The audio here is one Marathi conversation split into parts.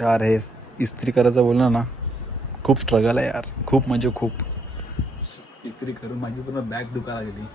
यार हे इस्त्री करायचं बोललं ना, खूप स्ट्रगल आहे यार, खूप म्हणजे खूप. इस्त्री करून माझी पूर्ण बॅग दुखायला गेली.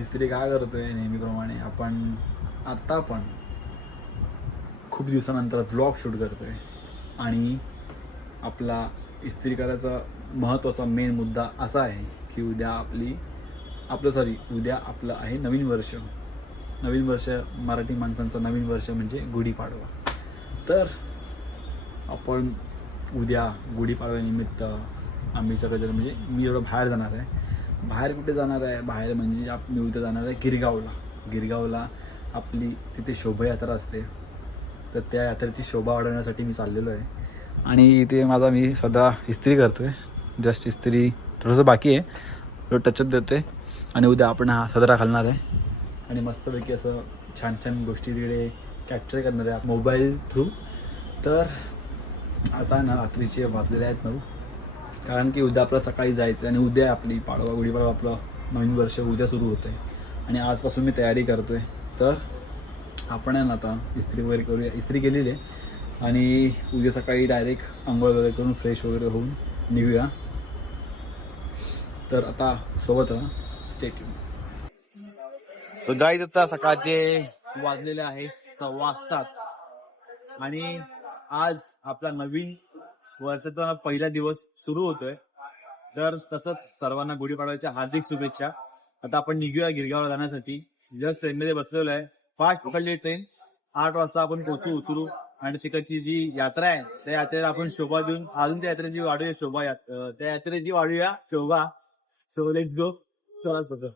इस्त्री काय करतोय नेहमीप्रमाणे आत्ता पण खूप दिवसानंतर व्लॉग शूट करतोय. आणि आपला इस्त्री करायचा महत्त्वाचा मेन मुद्दा असा आहे की उद्या आपलं आहे नवीन वर्ष. नवीन वर्ष, मराठी माणसांचं नवीन वर्ष म्हणजे गुढीपाडवा. तर आपण उद्या गुढीपाडव्यानिमित्त आम्ही सगळेजण, म्हणजे मी एवढं बाहेर जाणार आहे. बाहेर कुठे जाणार आहे? बाहेर म्हणजे मी उद्या जाणार आहे गिरगावला. आपली तिथे शोभायात्रा असते, तर त्या यात्रेची शोभा वाढवण्यासाठी मी चाललेलो आहे. आणि इथे मी सध्या इस्त्री करतो आहे. जस्ट इस्त्री थोडंसं बाकी आहे, थोडं टचअप देतो आहे. आणि उद्या आपण हा सदरा घालणार आहे आणि मस्तपैकी असं छान छान गोष्टी तिकडे कॅप्चर करणार आहे मोबाईल थ्रू. तर आता ना रात्रीचे वाजलेले आहेत 9, कारण की उद्या आपलं सकाळी जायचं आहे. आणि उद्या आपली गुढीपाडवा आपलं नवीन वर्ष उद्या सुरू होतं आहे. आणि आजपासून मी तयारी करतो आहे. तर आपण आहे ना आता इस्त्री वगैरे करूया. इस्त्री केलेली आहे आणि उद्या सकाळी डायरेक्ट आंघोळ वगैरे करून फ्रेश वगैरे होऊन निघूया. तर आता सोबत राहा, स्टे ट्यून. तर गाईज आता सकाळचे वाजलेले आहे 7:15 आणि आज आपला नवीन वर्षाचा पहिला दिवस सुरू होतोय. तर तसंच सर्वांना गुढीपाडव्याच्या हार्दिक शुभेच्छा. आता आपण निघूया गिरगावला जाण्यासाठी. जस्ट ट्रेनमध्ये बसलेलो आहे. फास्ट पकडली ट्रेन. 8 वाजता आपण उतरू आणि तिकडची जी यात्रा आहे त्या यात्रेला आपण शोभा देऊन अजून त्या यात्रेची वाढूया त्या यात्रेची वाढूया शोभा. So let's go. चला बघा.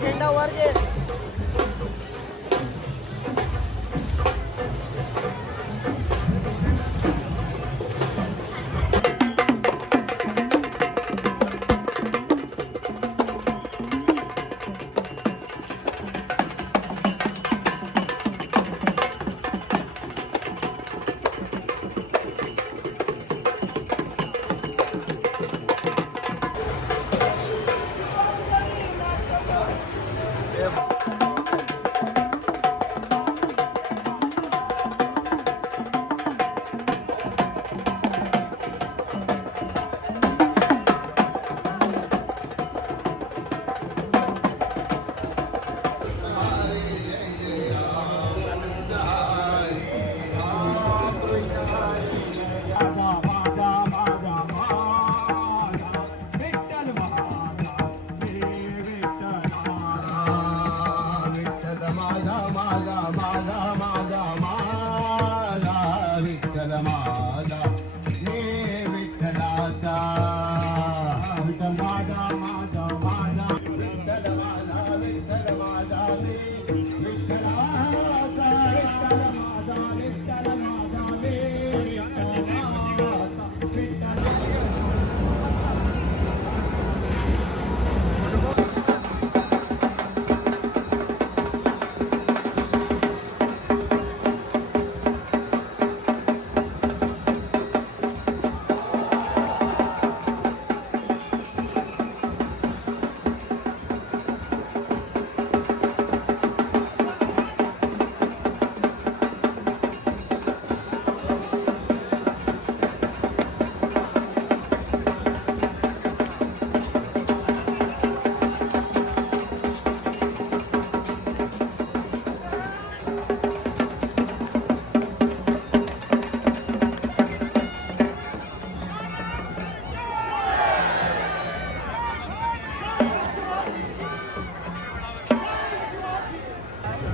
झेंडा वर घे.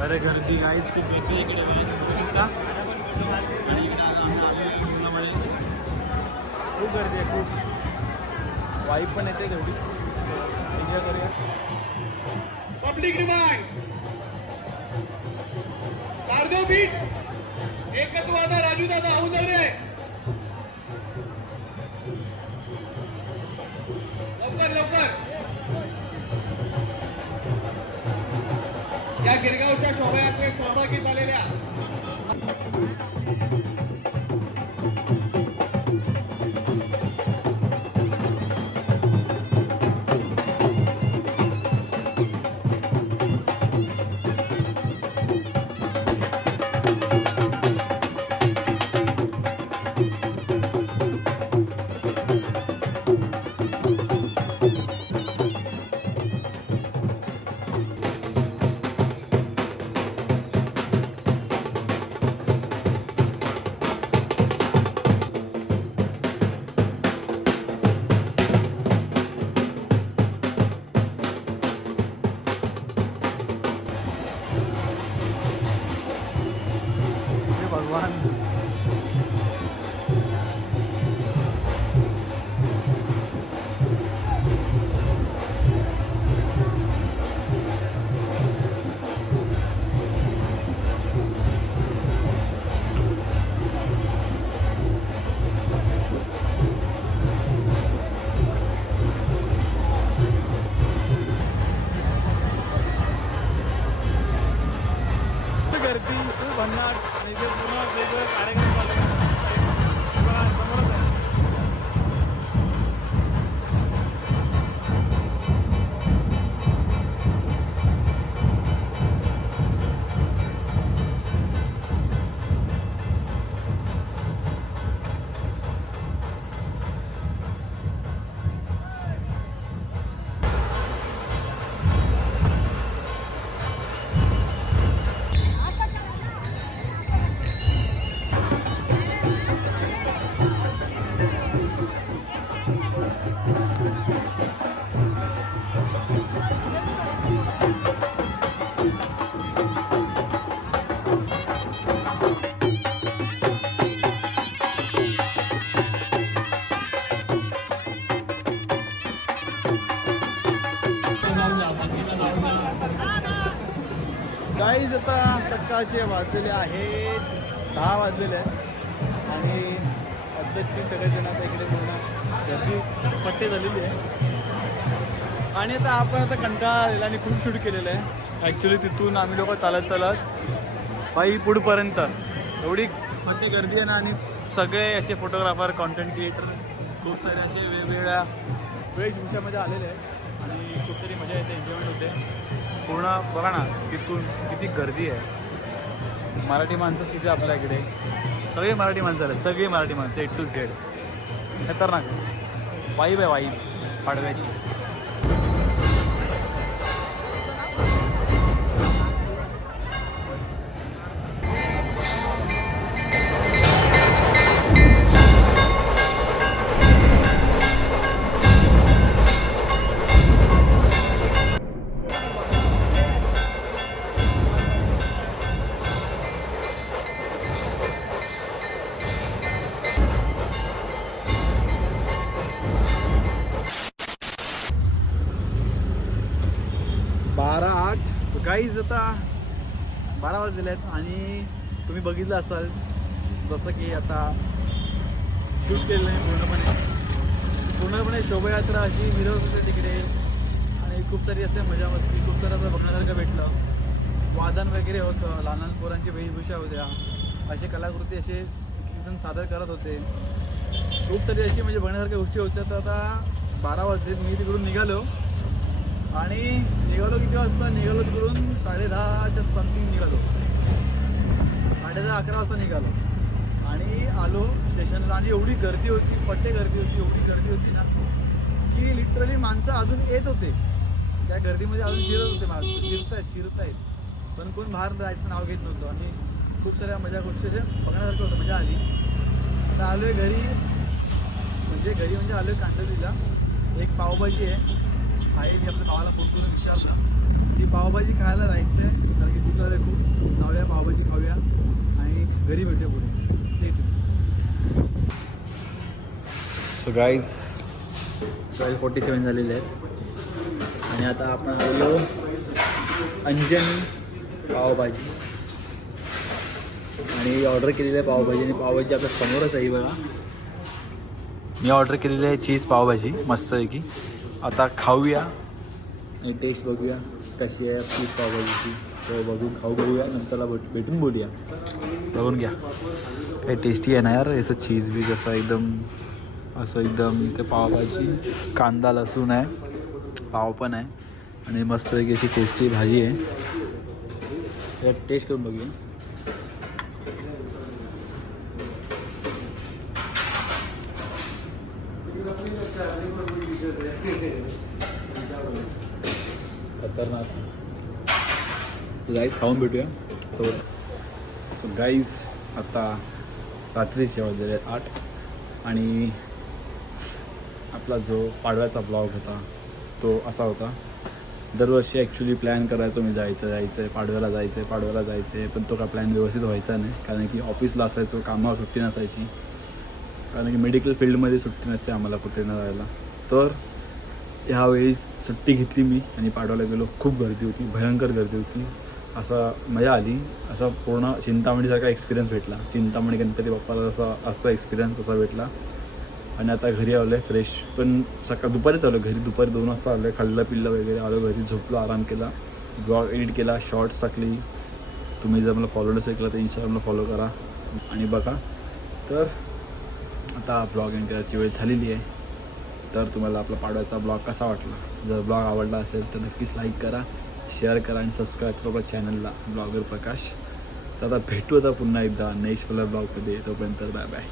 अरे गर्दी काहीच खूप वेगळी इकडे का आणि खूप गर्दी आहे खूप. वाईफ पण येते तेवढी. एन्जॉय करूया. पब्लिक डिमांड कारदेव बीच एकच वादा राजू दादा होऊन जाऊ रे. लवकर लवकर या गिरगावच्या शोभायात्रेत सहभागी झालेल्या भगवान. गर्दी खूप भन्नाट. इथे पूर्ण वेगवेगळे कार्यक्रम चालू आहेत. समोरच आहे. गाईज आता सकाळचे वाजलेले आहेत 10 वाजलेले आहेत आणि पद्धतची सगळेजण आता इकडे पूर्ण गर्दी पट्टे झालेली आहे. आणि आता आपण आता कंटाळा आलेला आणि खूप शूट केलेलं आहे. ॲक्च्युली तिथून आम्ही लोक चालत पायी पुढपर्यंत एवढी मोठी गर्दी आहे ना. आणि सगळे असे फोटोग्राफर कॉन्टेंट क्रिएटर खूप सारे असे वेगवेगळ्या वेशभूषामध्ये आलेले आहेत आणि खूप तरी मजा येते, एन्जॉयमेंट होते पूर्ण. बघा ना तिथून किती गर्दी आहे. मराठी माणसंच किती आपल्या इकडे, सगळे मराठी माणसं आले, सगळे मराठी माणसं A to Z. खतरनाक वाईब आहे, वाईब पाडव्याची. गाईज आता 12 वाजलेले आहेत आणि तुम्ही बघितलं असाल जसं की आता शूट केलेलं आहे पूर्णपणे शोभायात्रा अशी मिरवत होते तिकडे आणि खूप सारी असे मजा मस्ती, खूप सारं असं बघण्यासारखं भेटलं. वादन वगैरे होतं, लहान लहान पोरांची वेशभूषा होत्या, असे कलाकृती असे जण सादर करत होते. खूप सारी अशी म्हणजे बघण्यासारख्या गोष्टी होत्या. तर आता 12 वाजले, मी तिकडून निघालो आणि निघालो किती वाजता निघालो तिकडून 10:30च्या समथिंग निघालो, 10:30-11 वाजता निघालो आणि आलो स्टेशनला. आणि एवढी गर्दी होती, पट्टे गर्दी होती, एवढी गर्दी होती ना की लिटरली माणसं अजून येत होते त्या गर्दीमध्ये, अजून शिरत होते माणसं, शिरतायत पण कोण बाहेर जायचं नाव घेत नव्हतं. आणि खूप साऱ्या मजा गोष्टी बघण्यासारखं होतं, मजा आली. आता आलो आहे घरी, म्हणजे आलो आहे कांदोलीला. एक पावभाजी आहे, मी आपल्या भावाला फोन करून विचारलं की पावभाजी खायला जायचं आहे, कारण की तुला खूप जाऊया पावभाजी खाऊया आणि घरी भेटूया पुढे. स्टेट. सो गाईज 12:47 झालेले आहेत आणि आता आपण आलो अंजनी पावभाजी आणि ऑर्डर केलेली आहे पावभाजी. आणि पावभाजी आपल्या समोरच आहे बघा. मी ऑर्डर केलेली आहे चीज पावभाजी मस्त आहे की. आता खाऊया आणि टेस्ट बघूया कशी आहे चीज पावभाजीची. तो बघून खाऊ बघूया, नंतरला भेटून बोलूया. बघून घ्या हे टेस्टी आहे ना यार. असं चीज बी कसं एकदम इथे पावभाजी, कांदा लसूण आहे, पाव पण आहे आणि मस्त आहे की अशी टेस्टी भाजी आहे. यार टेस्ट करून बघूया. खतरनाक. सो गाईज खाऊन भेटूया. सो गाईज आता रात्रीचे वाजलेले आहेत 8 आणि आपला जो पाडव्याचा ब्लॉग होता तो असा होता. दरवर्षी ॲक्च्युली प्लॅन करायचो मी जायचं आहे पाडव्याला जायचं आहे पण तो का प्लॅन व्यवस्थित व्हायचा नाही, कारण की ऑफिसला असायचो, कामावर सुट्टी नसायची, कारण की मेडिकल फील्डमध्ये सुट्टी नसते आम्हाला कुठे न जायला. तर ह्यावेळी सुट्टी घेतली मी आणि पाडव्याला गेलो. खूप गर्दी होती, भयंकर गर्दी होती. असं मजा आली, असा पूर्ण चिंतामणीसारखा एक्सपिरियन्स भेटला. चिंतामणी गणपती बाप्पाला जसा असतो एक्सपिरियन्स तसा भेटला. आणि आता घरी आलो आहे फ्रेश, पण दुपारीच आलो घरी, दुपारी 2 वाजता आलो आहे. खाल्लं पिल्लं वगैरे आलो घरी, झोपलो, आराम केला, ब्लॉग एडिट केला, शॉर्ट्स टाकली. तुम्ही जर मला फॉलो नसेल केला तर इंस्टाग्रामला फॉलो करा आणि बघा. तर आता ब्लॉग एंड करायची वेळ झालेली आहे. तर तुम्हाला आपला पाडव्याचा ब्लॉग कसा वाटला? जर ब्लॉग आवडला असेल तर नक्कीच लाईक करा, शेअर करा आणि सबस्क्राईब करा आपल्या चॅनलला ब्लॉगर प्रकाश. तर आता भेटू आता पुन्हा एकदा नेक्स्ट ब्लॉगमध्ये. तोपर्यंत बाय बाय.